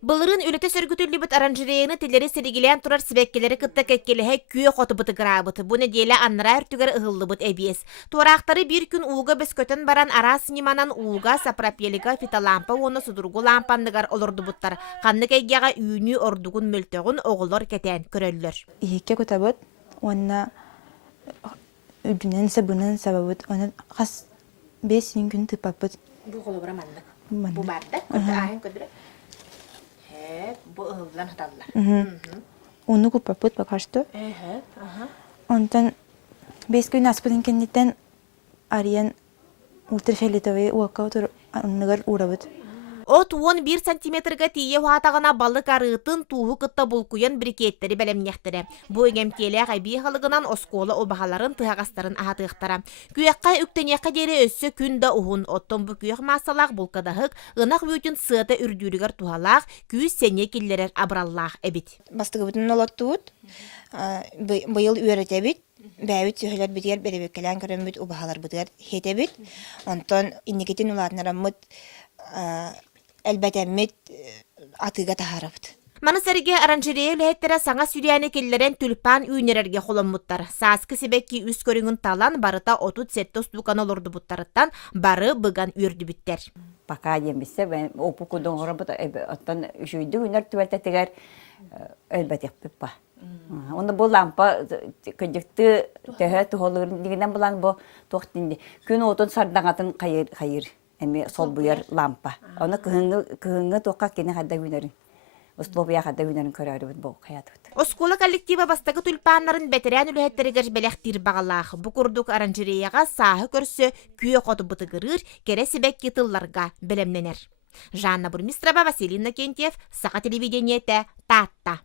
Былырын үлете сөргүтүллүбүт оранжереяны тилери сиригилен турар сибеккелери кытта кеккелеhe күө хотубыты гырабыт. Бу неделе аннара үртүгер ыгыллыбыт эбиес. Туарактары bir күн ууга бескөтөн баран арас ниманан ууга сапропелига фитолампа оны судургу лампандыгар олордубуттар. Канны кайгяга үйүнү ордугун мөлтөгүн оголор кетен көрөллөр. Иекке көтөбөт, онна үдүнен сабынан сабабыт, оны қас 5 күн тыпапыт. Бу голобура мандык. Бу барда, ахын көдүрө. Бу ыгылдан хаталлар. Оны купапыт бакашты. Онтан 5 күн аспытын кеннеттен ариян ультрафиолетовый уакка онныгар урабыт. От 11 сантиметрга тие хуатагана балык арыытын тууху кытта булкуян брикеттери белемнехтери. Бу эңемтеле айби халыгынан оскола обахаларын тыагастарын ахатыктара. Күйекка үктенекка дере өссө күн да ухун. Оттон бу күйек масалак булкадахык, ынак бүтүн сыата үрдүрүгөр тухалак, күйүс сене киллерер абраллах эбит. Бастыгыбытын олоттуут, быйыл үйрөтебит. Бәбит сөйләр битер беребеккелән көрөмбүт убахалар битер хетебит. Онтон инникетин улатнарамыт әлбәтәммит атыга тахарабыт. Маны сәрге оранжерея ләһеттері саңа сүрияны келлерен түлпан үйнерерге қолыммыттар. Сааскы себекки үс көріңін талан барыта отут сеттос дукан олорды бұттарыттан бары бұған үрді біттер. Пока ембіссе, опу күдің ғыры оттан үшүйді үнер түвәлтәтігер әлбәт еппіп ба. Оны бұл лампа көндікті төхі тұғылығырын дегенен бұлан бұл тоқтынды. Күн отын сардаңатын қайыр. Эми сол буяр лампа. Оны кыһыңы тоққа кені хадда günерин. Условия хадда günерин көрөрүбүт бу каятыбыт. Оскола коллектива бастагы тюльпаннарын бетерен үлэхеттеригер белехтир багалаах. Бу курдук оранжереяга сааһы көрсө күйө котубуты гырыр, кере сибек кытылларга белемненер. Жанна Бурмистрова, Василий Иннокентьев, Саха телевидениете, Татта.